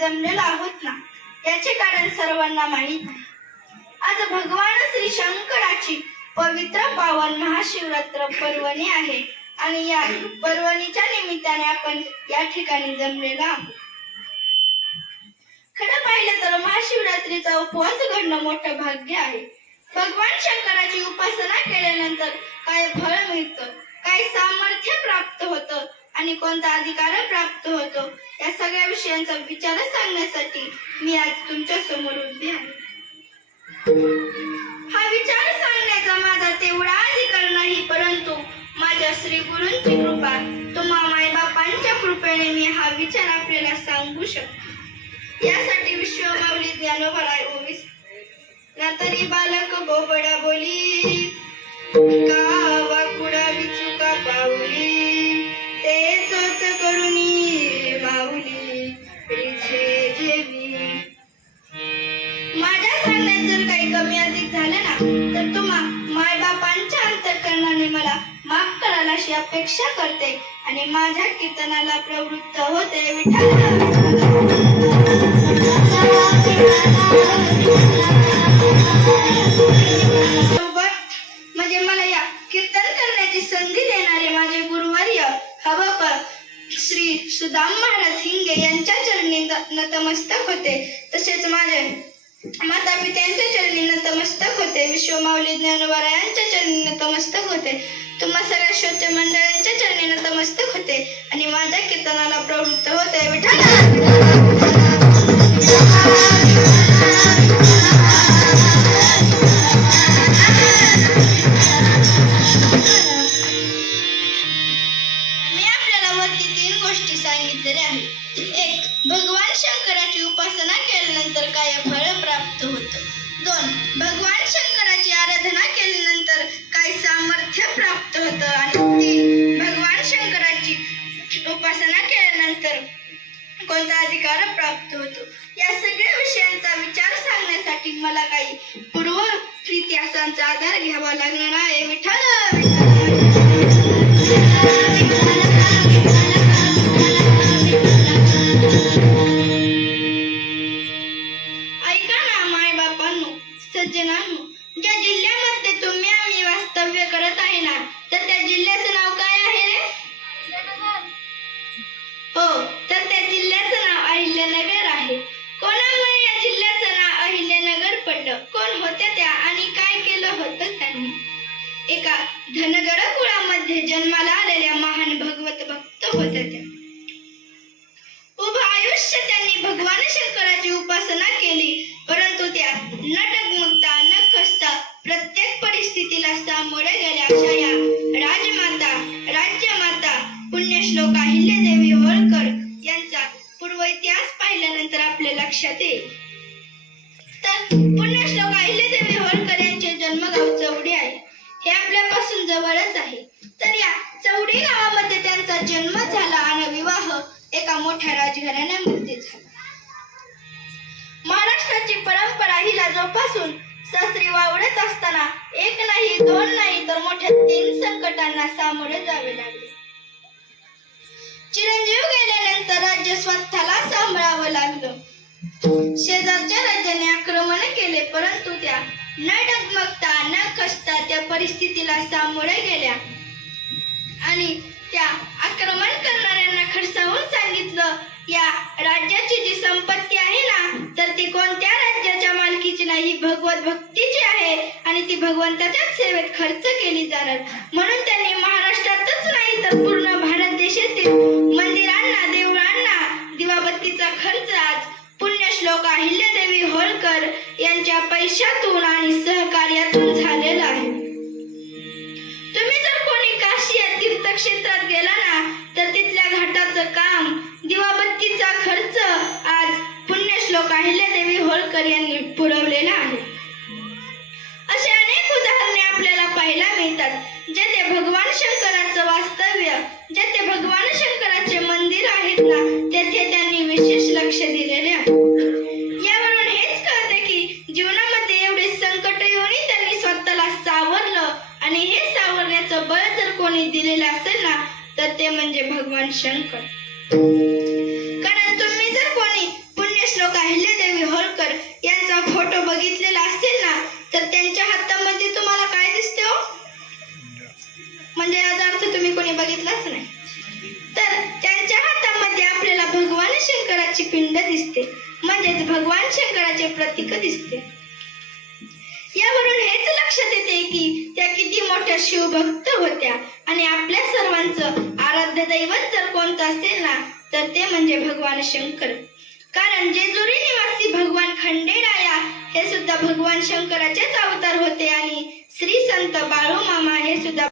जमलेलो आहोत ना, याचे कारण सर्वांना माहीत आहे. आज भगवान श्री शंकराची पवित्र पावन महाशिवरात्र पर्वणी आहे आणि या पर्वणीच्या निमित्ताने आपण या ठिकाणी जमलेलो आहोत. खरं पाहिलं तर महाशिवरात्रीचा उपवास घडणं मोठं भाग्य आहे. भगवान शंकराची उपासना केल्यानंतर काय फळ मिळतं, काय सामर्थ्य प्राप्त होतं आणि कोणता अधिकार प्राप्त होतो, या सगळ्या विषयांचा विचार सांगण्यासाठी मी आज तुमच्या समोर उभी आहे. हा विचार सांगण्याचा माझा तेवढा अधिकार नाही, परंतु माझ्या श्री गुरूंची कृपा, तुम्हा मायबापांच्या कृपेने मी हा विचार आपल्याला सांगू शकतो. यासाठी विश्वमाऊली ज्ञानोबराय ओवीस ना तरी बालक बोबडा बोली, का वाकुडा विचुका पाऊली, ते चोच करुणी माऊली रिझे जेवी. माझ्या सांगण्यात जर काही कमी अधिक झालं ना, तर तुम्हा मायबापांच्या अंतःकरणाने मला माफ कराल अशी अपेक्षा करते आणि माझ्या कीर्तनाला प्रवृत्त होते. म्हणजे मला या कीर्तन करण्याची संधी देणारे माझे गुरुवर्य हवप श्री सुदाम महाराज हिंगे यांच्या चरणी नतमस्तक होते. तसेच माझे माता पित्यांच्या चरणी नतमस्तक होते. विश्वमाऊली ज्ञानोबराय यांच्या चरणी नतमस्तक होते. तुम्हा सगळ्या श्रोते मंडळांच्या चरणी नतमस्तक होते आणि माझ्या कीर्तनाला प्रवृत्त होते. मी आपल्याला वरती 3 गोष्टी सांगितलेल्या आहेत. 1. भगवान शंकराची उपासना केल्यानंतर काय फळ प्राप्त होतं. 2. भगवान शंकराची आराधना केल्यानंतर काय सामर्थ्य प्राप्त होतं. आणि 3. भगवान शंकराची उपासना केल्यानंतर कोणता अधिकार प्राप्त होतो. या सगळ्या विषयांचा विचार सांगण्यासाठी मला काही पूर्व इतिहासांचा आधार घ्यावा लागणार आहे. ऐका ना मायबापांनो, सज्जनांनो, ज्या जिल्ह्यामध्ये तुम्ही आम्ही वास्तव्य करत आहे ना, तर त्या जिल्ह्याचं नाव काय आहे रे? हो, तर त्या जिल्ह्याचं नाव अहिल्यानगर आहे. कोणामुळे या जिल्ह्याचं नाव अहिल्यानगर पडलं? कोण होत्या त्या आणि काय केलं होतं त्यांनी? एका धनगर कुळामध्ये जन्माला आलेल्या महान भगवत भक्त होत्या त्या. उभं आयुष्य त्यांनी भगवान शंकराची उपासना केली, परंतु त्या न डगमगता न खचता प्रत्येक परिस्थितीला सामोरे गेल्या. अशा या राजमाता, राज्यमाता पुण्यश्लोक अहिल्यादेवी होळकर यांचा पूर्व इतिहास पाहिल्यानंतर आपल्या लक्षात येईल. तर पुण्यश्लोक अहिल्यादेवी होळकर यांचे जन्मगाव चौडी आहे. हे आपल्यापासून जवळच आहे. तर या चौडी गावामध्ये त्यांचा जन्म झाला आणि विवाह एका मोठ्या राजघराण्यामध्ये झाला. महाराष्ट्राची परंपरा हिला जोपासून सासरी वावरत असताना 1 नाही 2 नाही तर मोठ्या 3 संकटांना सामोरे जावे लागले. चिरंजीव गेल्यानंतर राज्य स्वतःला सांभाळावं लागलं. शेजारच्या राज्याने आक्रमण केले, परंतु त्या न डगमगता न खचता त्या परिस्थितीला सामोरे गेल्या आणि त्या आक्रमण करणाऱ्यांना खडसावून सांगितलं, या राज्याची जी संपत्ती आहे ना, तर ती कोणत्या राज्याच्या मालकीची नाही, भगवत भक्तीची आहे आणि ती भगवंताच्याच सेवेत खर्च केली जाणार. म्हणून त्यांनी महाराष्ट्रातच नाही तर पूर्ण भारत देशातील मंदिरांना, देवळांना दिवाबत्तीचा खर्च आज पुण्यश्लोक अहिल्यादेवी होळकर यांच्या पैशातून आणि सहकार्यातून झालेला आहे. तुम्ही जर कोणी काशी या तीर्थक्षेत्रात गेला ना, तर तिथल्या घाटाचं काम, दिवाबत्तीचा खर्च आज पुण्यश्लोक अहिल्यादेवी होळकर यांनी पुरवलेला आहे. असे अनेक उदाहरणे आपल्याला पाहायला मिळतात. जेथे भगवान शंकराचं वास्तव्य, जेथे भगवान शंकराचे मंदिर आहेत ना, तेथे त्यांनी विशेष लक्ष दिलेले आहे. यावरून हेच कळते की कोणी दिलेलं असेल ना तर ते म्हणजे भगवान शंकर. कारण तुम्ही जर कोणी पुण्यश्लोक अहिल्यादेवी होळकर यांचा फोटो बघितलेला असेल ना तर त्यांच्या हातामध्ये तुम्हाला काय दिसते हो? म्हणजे याचा अर्थ तुम्ही कोणी बघितलाच नाही. तर त्यांच्या हातामध्ये आपल्याला भगवान शंकराची पिंड दिसते, म्हणजेच भगवान शंकराचे प्रतीक दिसते. यावरून हेच लक्षात येते की त्या किती मोठ्या शिवभक्त होत्या आणि आपल्या सर्वांचं आराध्य दैवत जर कोणतं असेल ना तर ते म्हणजे भगवान शंकर. कारण जेजुरी निवासी भगवान खंडेराया हे सुद्धा भगवान शंकराचेच अवतार होते आणि श्री संत बाळूमामा हे सुद्धा